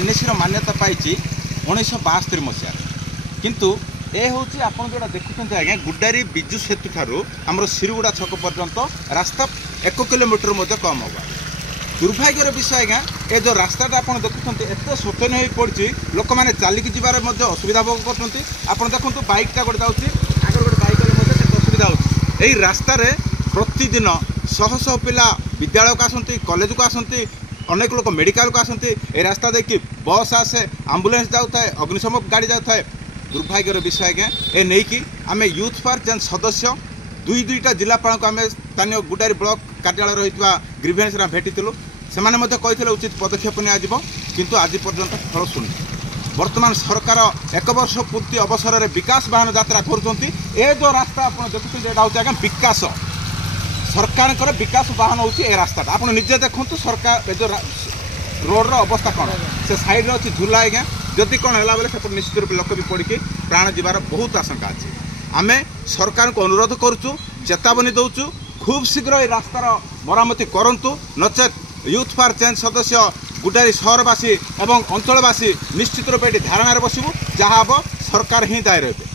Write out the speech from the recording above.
NAC मान्यता पाई 1972 मसीह किंतु ए हूँ आप जो देखुं आज्ञा गुड्डारी विजु सेतु ठारू आमर सिरुगुड़ा छक पर्यंत रास्ता 1 किलोमीटर कम होगा। दुर्भाग्यर विषय आज्ञा ए जो रास्ताटा आप देखुं एत शोचनीय हो पड़ी लोक मैंने चलिकी जबार असुविधा भोग कर आप देखो बाइकटा गोटे जाऊँगी आगे गोटे बाइक असुविधा हो रास्तार प्रतिदिन शह शह पिला विद्यालय को आसती कॉलेज को आसती अनेक लोक मेडिकल को आसती ए रास्ता देखिए बस आसे आम्बुलांस जाऊए अग्निशम गाड़ी जाऊए। दुर्भाग्यर विषय आज्ञा ए नहीं कि आम यूथ फॉर चेंज सदस्य दुईटा जिलापाल को आम स्थानीय गुड्डारी ब्लॉक कार्यालय रही ग्रीवेन्स भेटी से उचित पदक्षेप नियाजिब किंतु आज पर्यंत फल शुन्य। वर्तमान सरकार 1 वर्ष पूर्ति अवसर में विकास वाहन यात्रा कर जो रास्ता आप देखुं यहाँ हूँ आज्ञा विकास सरकार विकास वाहन हूँ ए रास्ता आप निजे देखूँ सरकार जो रोड्र अवस्था कौन से साइड अच्छी झूला आज्ञा जदि कौन है बोले से निश्चित रूप लोक भी पड़ी प्राण जीवार बहुत आशंका अच्छी। आम सरकार को अनुरोध करुचु चेतावनी दौचु खूब शीघ्र ये रास्तार मरामती करूँ नचेत यूथ फॉर चेंज सदस्य गुड्डारी सहरवासी और अंचलवासी निश्चित रूप धारणा बसबू जहाँ हम सरकार ही दायी रहे।